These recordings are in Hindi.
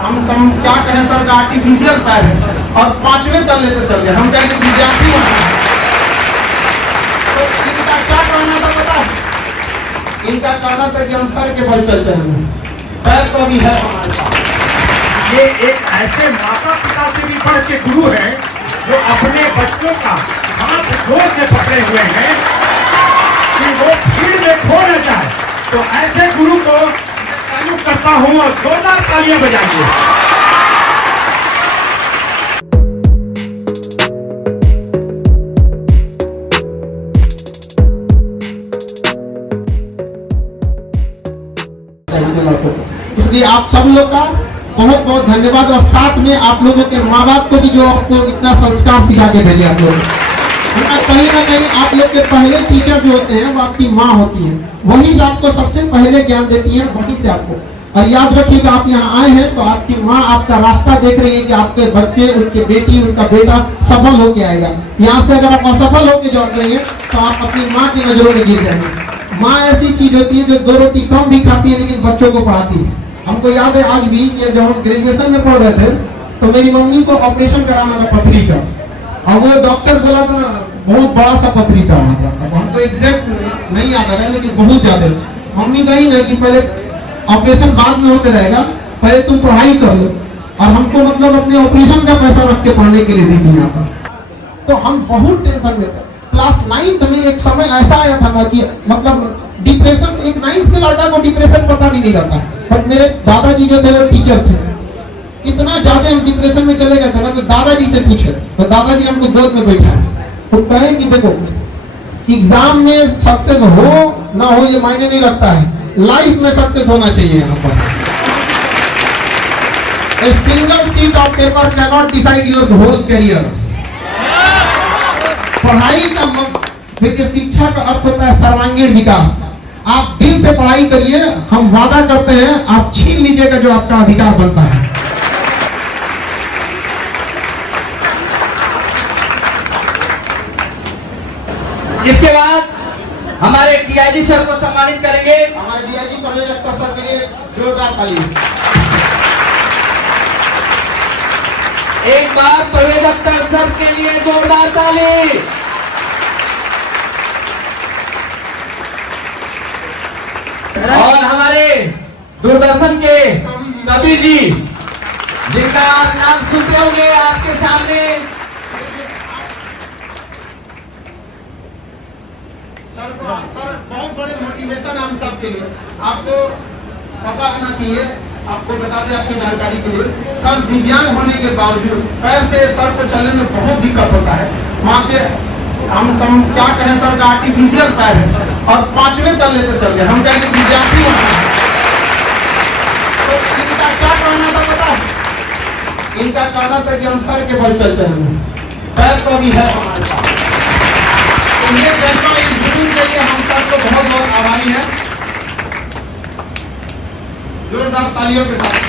हम क्या कहें सर का आर्टिफिशियल पैर है और 5वें तल्ले पे चल गए। हम कहेंगे विद्यार्थी तो इनका क्या कहना था पता है? इनका कहना था कि हम सर के बल चल चलेंगे, पैर तो अभी है हमारे पास। ये एक ऐसे माता पिता से भी बढ़ के गुरु है जो अपने बच्चों का हाथ जोर से पकड़े हुए हैं कि वो भीड़ में खो न जाए। तो ऐसे गुरु को चालू करता हूँ और जोरदार तालियां बजाइए। इसलिए आप सब लोग का बहुत बहुत धन्यवाद और साथ में आप लोगों के माँ बाप को भी जो आपको इतना संस्कार सिखा के भेजे। आप लोग कहीं ना कहीं आप लोग के पहले टीचर जो होते हैं वो आपकी माँ होती है, वही से आपको सबसे पहले ज्ञान देती है, वही से आपको। और याद रखिएगा आप यहाँ आए हैं तो आपकी माँ आपका रास्ता देख रही है कि आपके बच्चे, उनके बेटी, उनका बेटा सफल होके आएगा। यहाँ से अगर आप असफल होके लौट रहे हैं तो आप अपनी माँ की नजरों में गिर जाएंगे। माँ ऐसी चीज होती है जो 2 रोटी कम भी खाती है लेकिन बच्चों को पढ़ाती है। हमको याद है आज भी कि जब हम ग्रेजुएशन में पढ़ रहे थे तो मेरी मम्मी को ऑपरेशन कराना था पथरी का, और वो डॉक्टर बोला था ना बहुत बड़ा सा पथरी था। अब हमको एग्जैक्ट नहीं याद आ रहा है लेकिन बहुत ज्यादा। मम्मी कही ना कि पहले ऑपरेशन बाद में होते रहेगा, पहले तुम पढ़ाई कर लो। और हमको मतलब अपने ऑपरेशन का पैसा रख के पढ़ने के लिए दी थी यहाँ पर। तो हम बहुत टेंशन में थे। क्लास 9th में एक समय ऐसा आया था ना कि मतलब डिप्रेशन, एक 9th के लड़का को डिप्रेशन पता भी नहीं रहता। बट मेरे दादाजी जो थे वो टीचर थे, इतना ज्यादा हम डिप्रेशन में चले गए थे ना तो दादाजी से पूछे तो दादाजी हमको गोद में बैठा तो कहे कि देखो एग्जाम में सक्सेस हो ना हो ये मायने नहीं रखता है, लाइफ में सक्सेस होना चाहिए। यहाँ पर A single sheet of paper cannot decide your whole career। पढ़ाई का देखिए शिक्षा का अर्थ होता है सर्वांगीण विकास। आप दिल से पढ़ाई करिए, हम वादा करते हैं आप छीन लीजिएगा जो आपका अधिकार बनता है। इसके बाद हमारे डीआईजी सर को सम्मानित करेंगे। हमारे डीआईजी परवेज अख्तर सर के लिए जोरदार ताली। एक बार परवेज अख्तर सर के लिए जोरदार ताली। और हमारे दूरदर्शन के कवि जी जिनका आप नाम सुनते होंगे आपके सामने, सर बहुत बड़े मोटिवेशन हम सब के लिए। आपको पता होना चाहिए, आपको बता दें आपकी जानकारी के लिए, सर दिव्यांग होने के बावजूद पैर से सर को चलने में बहुत दिक्कत होता है। वहाँ पे हम क्या कहें सर का आर्टिफिशियल पैर है और 5वें तल्ले पे चल गए। हम कहेंगे विद्यार्थी तो इनका क्या कहना था पता है? इनका कहना था कि हम सर के बल चल चलेंगे, पैर तो अभी है हमारे पास। तो ये जज्बा, इस जुनून के लिए हम सर को बहुत बहुत आभारी हैं। जोरदार तालियों के साथ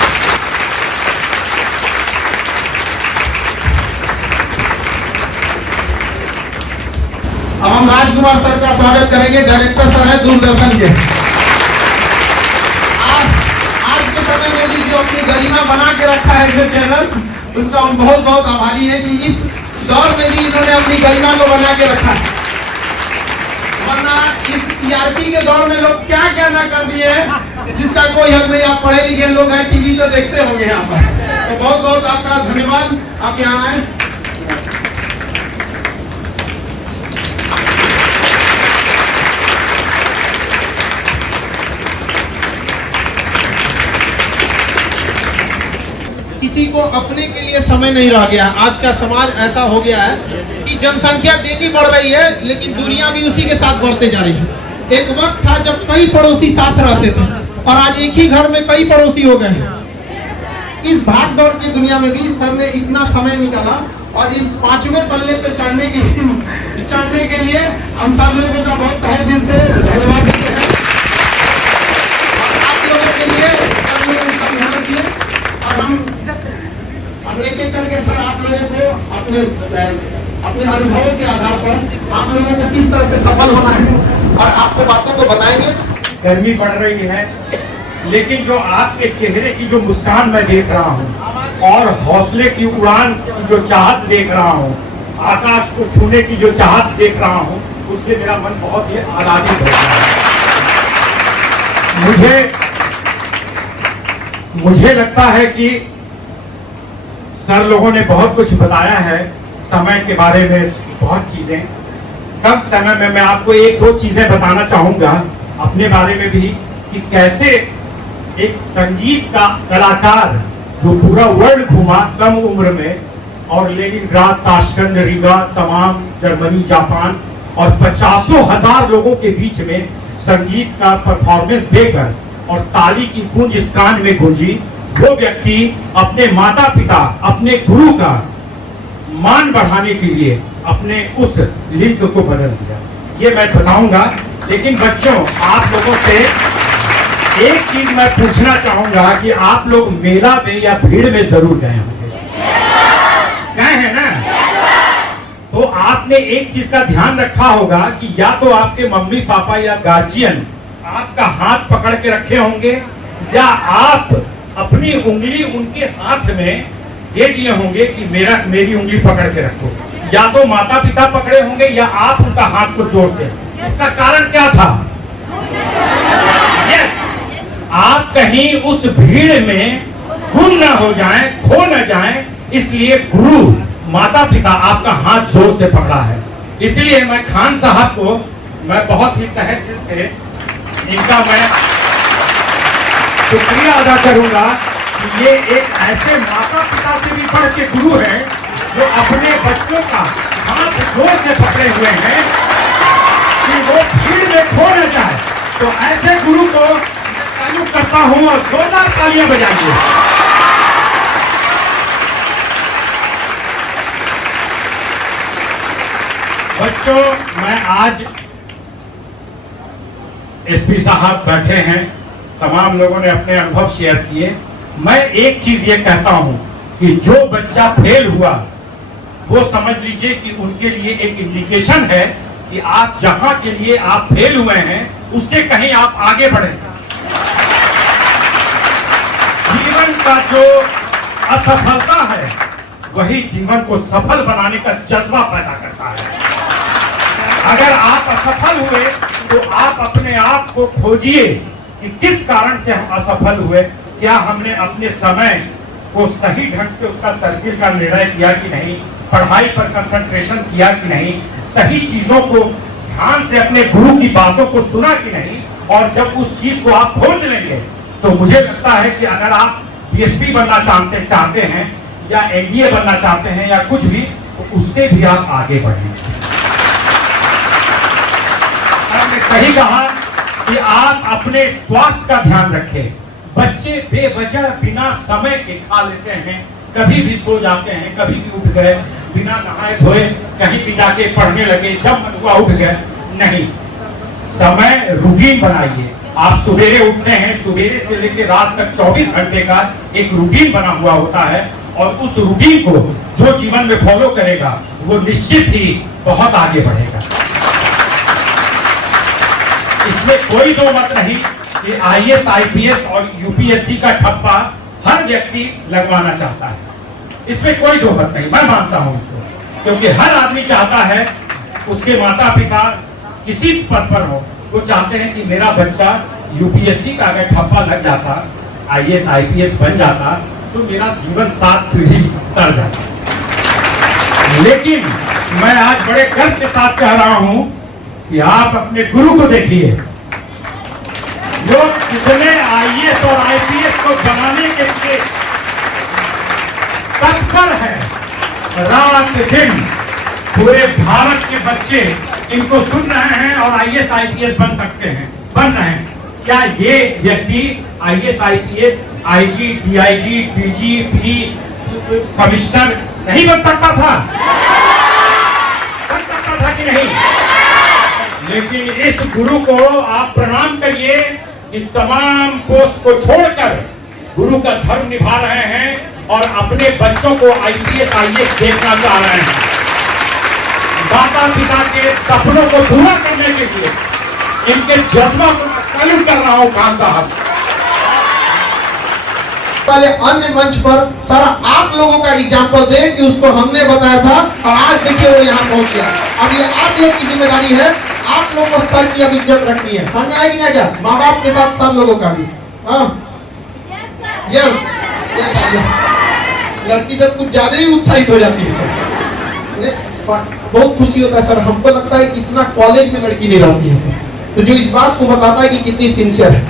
अब हम राजकुमार सर का स्वागत करेंगे। डायरेक्टर सर है दूरदर्शन के। आज के समय में भी जो अपनी गरिमा बना के रखा है जो चैनल, उसका हम बहुत बहुत आभारी हैं कि इस दौर में भी इन्होंने अपनी गरिमा को बना के रखा है। वरना इस टीआरपी के दौर में लोग क्या क्या ना कर दिए जिसका कोई हद नहीं। आप पढ़े लिखे लोग हैं, टीवी तो देखते होंगे यहाँ पर। तो बहुत बहुत आपका धन्यवाद, आप यहाँ आए। किसी को अपने के लिए समय नहीं रह गया। आज का समाज ऐसा हो गया है कि जनसंख्या डेली बढ़ रही है लेकिन दूरियां भी उसी के साथ बढ़ते जा रही है। एक वक्त था जब कई पड़ोसी साथ रहते थे और आज एक ही घर में कई पड़ोसी हो गए हैं। इस भाग दौड़ की दुनिया में भी सर ने इतना समय निकाला और इस 5वें तल्ले पे चढ़ने के लिए हम सब लोगों का बहुत तहे दिल से धन्यवाद देते हैं। आप लोगों के लिए समझाने के लिए और हम एक एक करके सर आप लोगों को अपने अनुभवों के आधार पर आप लोगों को किस तरह से सफल होना है और आपको बातों को बताएंगे। गर्मी बढ़ रही है, लेकिन जो आपके चेहरे की जो मुस्कान मैं देख रहा हूँ और हौसले की उड़ान की जो चाहत देख रहा हूँ, आकाश को छूने की जो चाहत देख रहा हूँ, उससे मेरा मन बहुत ही आह्लादित हो गया है। मुझे लगता है कि सर लोगों ने बहुत कुछ बताया है समय के बारे में, बहुत चीजें। कम समय में मैं आपको एक दो चीजें बताना चाहूंगा अपने बारे में भी, कि कैसे एक संगीत का कलाकार जो पूरा वर्ल्ड घूमा कम उम्र में, और लेनिनग्राड, ताशकंद, रीगा, तमाम जर्मनी, जापान और 50,000 लोगों के बीच में संगीत का परफॉर्मेंस देकर और ताली की गूंज इस कान में गूंजी, वो व्यक्ति अपने माता पिता, अपने गुरु का मान बढ़ाने के लिए अपने उस लिंग को बदल दिया। ये मैं बताऊंगा, लेकिन बच्चों आप लोगों से एक चीज मैं पूछना चाहूंगा कि आप लोग मेला में या भीड़ में जरूर गए होंगे, गए हैं ना? तो आपने एक चीज का ध्यान रखा होगा कि या तो आपके मम्मी पापा या गार्जियन आपका हाथ पकड़ के रखे होंगे, या आप अपनी उंगली उनके हाथ में दे दिए होंगे कि मेरी उंगली पकड़ के रखो। या तो माता पिता पकड़े होंगे या आप उनका हाथ को जोड़ते। इसका कारण क्या था? आप कहीं उस भीड़ में गुम ना हो जाएं, खो ना जाएं, इसलिए गुरु माता पिता आपका हाथ जोर से पकड़ा है। इसलिए मैं खान साहब को मैं बहुत ही तहे दिल से इनका मैं शुक्रिया अदा करूंगा कि ये एक ऐसे माता पिता से भी बढ़ के गुरु है जो अपने बच्चों का हाथ जोर से पकड़े हुए हैं कि वो भीड़ में खो न जाए। तो ऐसे गुरु को तारीफ करता हूं और जोरदार तालियां बजाइए। बच्चों, मैं आज एसपी साहब बैठे हैं, तमाम लोगों ने अपने अनुभव शेयर किए। मैं एक चीज ये कहता हूं कि जो बच्चा फेल हुआ वो समझ लीजिए कि उनके लिए एक इंडिकेशन है कि आप जहां के लिए आप फेल हुए हैं उससे कहीं आप आगे बढ़े। जीवन का जो असफलता है वही जीवन को सफल बनाने का जज्बा पैदा करता है। अगर आप असफल हुए तो आप अपने आप को खोजिए कि किस कारण से हम असफल हुए। क्या हमने अपने समय को सही ढंग से उसका सर्किल का निर्णय किया कि नहीं, पढ़ाई पर कंसंट्रेशन किया कि नहीं, सही चीजों को ध्यान से अपने गुरु की बातों को सुना कि नहीं। और जब उस चीज को आप खोज लेंगे तो मुझे लगता है कि अगर आप बीएसपी बनना चाहते हैं या एनडीए बनना चाहते हैं या कुछ भी, तो उससे भी आप आगे बढ़ेंगे। आपने सही कहा कि आप अपने स्वास्थ्य का ध्यान रखें। बच्चे बेवजह बिना समय के खा लेते हैं, कभी भी सो जाते हैं, कभी भी उठ गए, बिना नहाए धोए कहीं भी जाके पढ़ने लगे, जब मन हुआ उठ गए। नहीं, समय रूटीन बनाइए। आप सवेरे उठते हैं, सवेरे से लेकर रात तक 24 घंटे का एक रूटीन बना हुआ होता है, और उस रूटीन को जो जीवन में फॉलो करेगा वो निश्चित ही बहुत आगे बढ़ेगा। इसमें कोई दो मत नहीं कि आईएएस, आईपीएस और यूपीएससी का ठप्पा हर व्यक्ति लगवाना चाहता है। इसमें कोई दो मत नहीं, मैं मानता हूं इसको, क्योंकि हर आदमी चाहता है उसके माता पिता किसी पद पर हो, वो चाहते हैं कि मेरा बच्चा यूपीएससी का अगर ठप्पा लग जाता, आईएएस आईपीएस बन जाता, तो मेरा जीवन 7 पीढ़ी तर जाता। लेकिन मैं आज बड़े गर्व के साथ कह रहा हूं कि आप अपने गुरु को देखिए, जो कितने आईएएस और आईपीएस को बनाने के लिए तत्पर है। रात दिन पूरे भारत के बच्चे इनको सुन रहे हैं और आईएएस आईपीएस बन सकते हैं, बन रहे हैं। क्या ये व्यक्ति IAS IPS, IG, DIG, DGP, commissioner नहीं बन सकता था? बन सकता था कि नहीं? लेकिन इस गुरु को आप प्रणाम करिए कि तमाम पोस्ट को छोड़कर गुरु का धर्म निभा रहे हैं और अपने बच्चों को आईपीएस आईएएस देखना चाह रहे हैं। माता पिता के सपनों को पूरा करने के लिए इनके जज्बा को सैल्यूट कर रहा हूं खान साहब। पहले अन्य मंच पर सारा आप लोगों का एग्जाम्पल दे कि उसको हमने बताया था और आज देखिए वो यहाँ पहुंच गया। अब ये आप लोग की जिम्मेदारी है, आप लोगों को सर की अब इज्जत रखनी है। समझ आएगी ना क्या? माँ बाप के साथ सब लोगों का भी। हाँ यस, लड़की सब कुछ ज्यादा ही उत्साहित हो जाती है। बहुत खुशी होता है सर, हमको लगता है कि इतना कॉलेज में लड़की नहीं रहती है सर, तो जो इस बात को बताता है कि कितनी सिंसियर है।